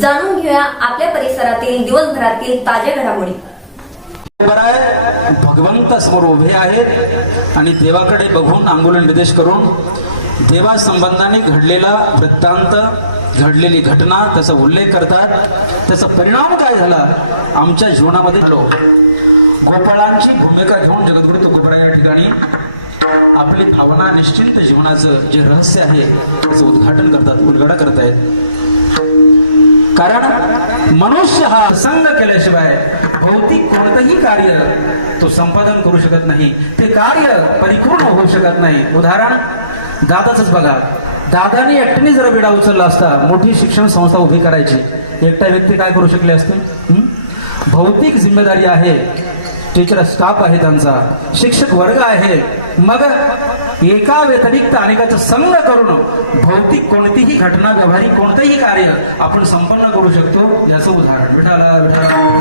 जाणून घेऊया आपल्या परिसरातील दिवसभरातील ताज्या घडामोडी. आहे. भगवंत समोर उभे आहेत आणि देवाकडे बघून आंदोलन निर्देश करून देवा संबंधाने घडलेला वृत्तांत घडलेली घटना त्याचा उल्लेख करतात. त्याचा परिणाम काय झाला? आमच्या जीवनामध्ये गोपाळांची भूमिका घेऊन जगद्गुरु तुकोबरा या ठिकाणी. आपली भावना निश्चिंत जीवनाचं जे रहस्य आहे त्याचं उद्घाटन करतात उलगडा करतायत. कारण मनुष्य हा संग केल्याशिवाय भौतिक कोणतंही कार्य तो संपादन करू शकत नाही. ते कार्य परिपूर्ण होऊ शकत नाही. उदाहरण दादाच बघा. दादाने एकट्याने जर विडा उचलला असता मोठी शिक्षण संस्था उभी करायची. एकटा व्यक्ती काय करू शकले असते? भौतिक जिम्मेदारी आहे. टीचर स्टाफ आहे त्यांचा. शिक्षक वर्ग आहे. मग एका व्यतिरिक्त अनेकाचा संग करून भौतिक कोणतीही घटना व्यवहारिक कोणतंही कार्य आपण संपन्न करू शकतो. याचं उदाहरण. विठाला विठाला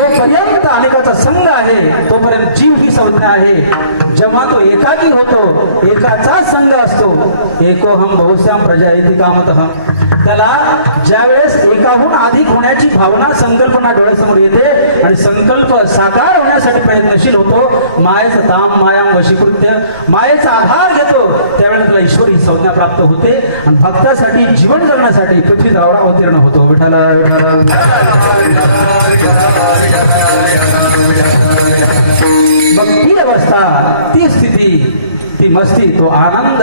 जोपर्यंत अनेकाचा संघ आहे तोपर्यंत जीव ही संज्ञा आहे. जेव्हा तो एकाकी होतो एकाचा संघ असतो. एको हम बहुश्याम प्रजा येते कामत। त्याला ज्यावेळेस एकाहून अधिक होण्याची भावना संकल्पना डोळ्यासमोर येते आणि संकल्प साकार होण्यासाठी प्रयत्नशील होतो मायेचं ताम मायाम वशीकृत्य मायेचा आधार घेतो त्यावेळेस त्याला ईश्वरी संज्ञा प्राप्त होते आणि भक्तासाठी जीवन जगण्यासाठी पृथ्वी तलावर अवतीर्ण होतो. विठाला विठाला मग अवस्था ती स्थिती ती मस्ती तो आनंद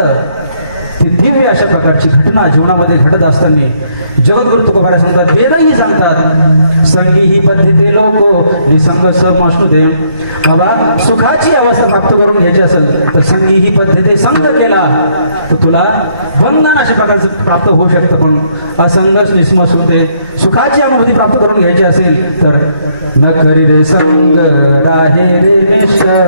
ती दिव्य अशा प्रकारची घटना जीवनामध्ये घडत असताना जगद्गुरु तुकोबारा सांगतात वेदही सांगतात संगी ही पद्धती लोक निसंग समश्नुदे बाबा सुखाची अवस्था प्राप्त करून घ्यायची असेल तर संगी ही पद्धती संग केला तर तुला बंधन अशा प्रकारचं प्राप्त होऊ शकतं. पण असंघर्ष निस्मस होते. सुखाची अनुभूती प्राप्त करून घ्यायची असेल तर न करी रे संग राहे रे निश्चल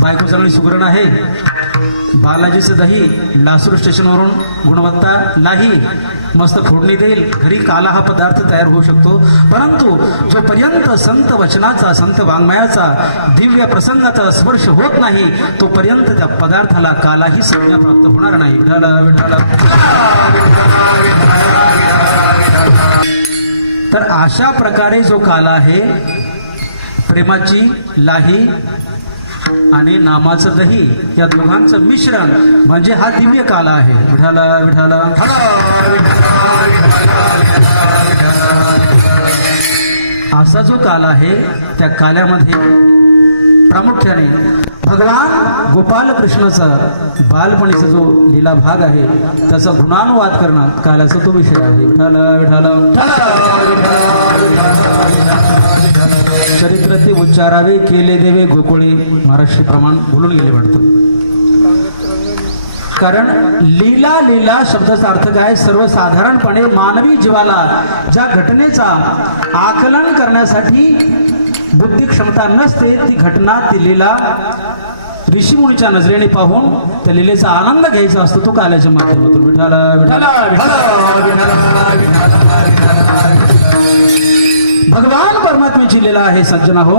बायको चांगली सुगरण आहे. बालाजीचं दही लासूर स्टेशनवरून गुणवत्ता लाही मस्त फोडणी देईल. घरी काला हा पदार्थ तयार होऊ शकतो. परंतु जोपर्यंत संत वचनाचा संत वाङ्मयाचा दिव्य प्रसंगाचा स्पर्श होत नाही तोपर्यंत त्या पदार्थाला कालाही संज्ञा प्राप्त होणार नाही. तर अशा प्रकारे जो काला आहे प्रेमाची लाही आणि नामाचं दही या दोघांचं मिश्रण म्हणजे हा दिव्य काला आहे. विठाला विठाला. असा जो काला आहे त्या काल्यामध्ये प्रामुख्याने भगवान गोपाल कृष्णाचा बालपणीचा जो लीला भाग आहे त्याचा गुणानुवाद करणं काल्याचा तो विषय आहे. विठाला विठाला. चरित्र ते उच्चारावे केले देवे गोकुळे महाराष्ट्री प्रमाण बोलून गेले वाटतं कारण लीला लीला शब्दाचा अर्थ काय सर्वसाधारणपणे मानवी जीवाला ज्या घटनेचा आकलन करण्यासाठी बुद्धी क्षमता नसते ती घटना ती लीला ऋषीमुनीच्या नजरेने पाहून त्या लीलेचा आनंद घ्यायचा असतो तो काल्याच्या माध्यमातून विठाला विठाला भगवान परमात्म्याची लिला आहे सज्जना हो.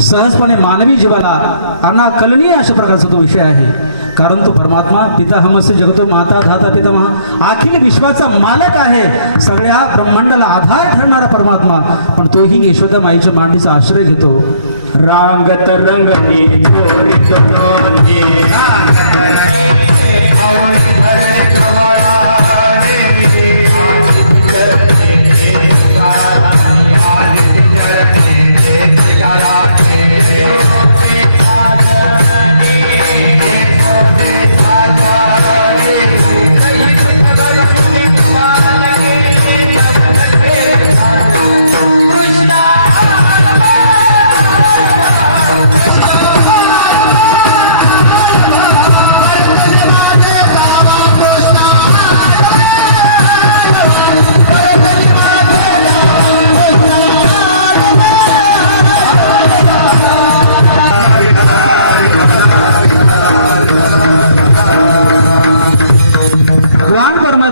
सहजपणे मानवी जीवाला अनाकलनीय अशा प्रकारचा तो विषय आहे. कारण तो परमात्मा पिता हमस्य जगतो माता धाता पितामहा. अखिल विश्वाचा मालक आहे. सगळ्या ब्रह्मांडाला आधार ठरणारा परमात्मा. पण तोही यशोदा माईच्या मांडीचा आश्रय घेतो. रांगत रंगती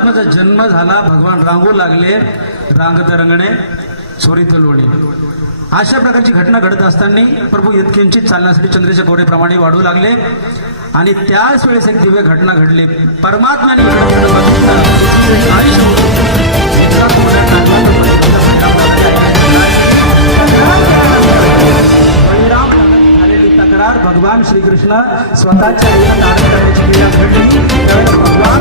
चोरीत जन्म झाला भगवान रांगू लागले रांगत रंगणे चोरीत लोणी अशा प्रकारची घटना घडत असताना प्रभू इतकिंचित चालण्यासाठी चंद्रेच्या गोडेप्रमाणे वाढू लागले. आणि त्याच वेळेस एक दिव्य घटना घडली. परमात्म्याने भगवान श्रीकृष्ण स्वतःच्या वेळी धारण करण्याची क्रिया घडली. भगवान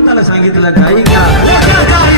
भगवंताला सांगितलं काही का?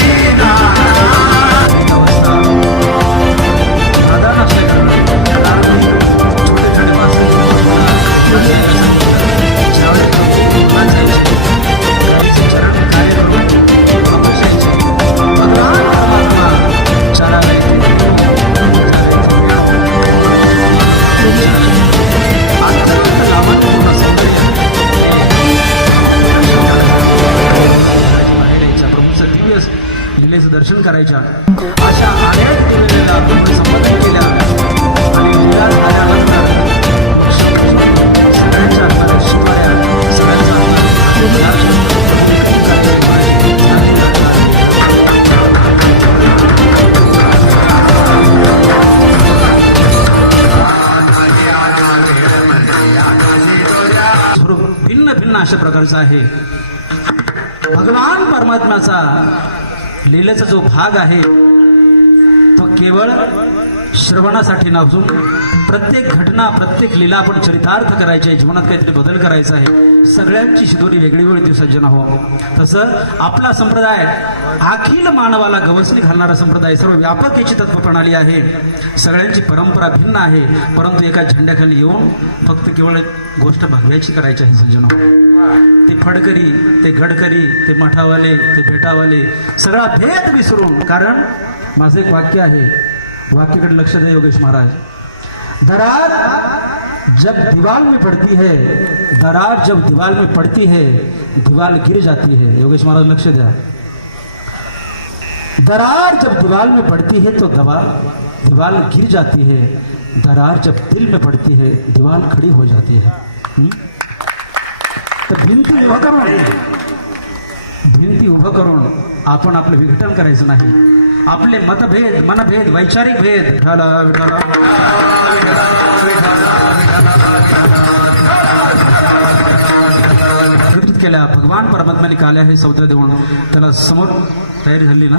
दर्शन करायच्या. अशा अनेक दिव्य आपण केल्या आल्यानंतर सगळ्यांच्या सगळ्यांच्या भिन्न भिन्न अशा प्रकारचं आहे. भगवान परमात्म्याचा लीलेचा जो भाग आहे तो केवळ श्रवणासाठी नसून प्रत्येक घटना प्रत्येक लीला आपण चरितार्थ करायची आहे जीवनात काहीतरी बदल करायचा आहे. सगळ्यांची शिदोरी वेगळी वेगळी सज्जन हो. तसं आपला संप्रदाय अखिल मानवाला गवसणी घालणारा संप्रदाय सर्व व्यापक याची तत्वप्रणाली आहे. सगळ्यांची परंपरा भिन्न आहे परंतु एका झेंड्याखाली येऊन फक्त केवळ एक गोष्ट भागवायची करायची आहे सज्जन हो. ते फडकरी, ते गडकरी ते मठावाले, ते भेटावाले, सगळा भेद विसरून, कारण माझं एक वाक्य आहे. वाक्याकडे लक्ष दे योगेश महाराज. दरार जब दीवार में पड़ती है, दरार जब दीवार में पड़ती है दीवार गिर जाती है। योगेश महाराज, लक्ष द्या। दरार जब दीवार में पड़ती है तो दीवार दीवार गिर जाती है। दरार जब दिल में पड़ती है दीवार खड़ी हो जाती है। हम्म? तर भिंती उभं करून भिंती उभं करून आपण आपलं विघटन करायचं नाही आपले मतभेद मनभेद वैचारिक भेद विठाला, विठाला, केल्या भगवान परमात्म्याने काल्या हे सौद्र देऊन त्याला समोर तयारी झाली ना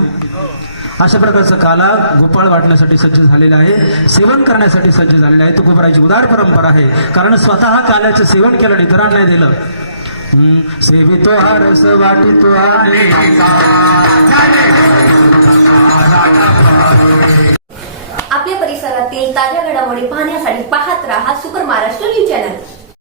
अशा प्रकारचा काला गोपाळ वाटण्यासाठी सज्ज झालेला आहे सेवन करण्यासाठी सज्ज झालेला आहे तो गोपाळाची उदार परंपरा आहे कारण स्वतः काल्याचं सेवन केलं इतरांना नाही दिलं सेवितो हरस वाटितो आपल्या परिसरातील ताज्या घडामोडी पाहण्यासाठी पाहत राहा सुपर महाराष्ट्र न्यूज चॅनल.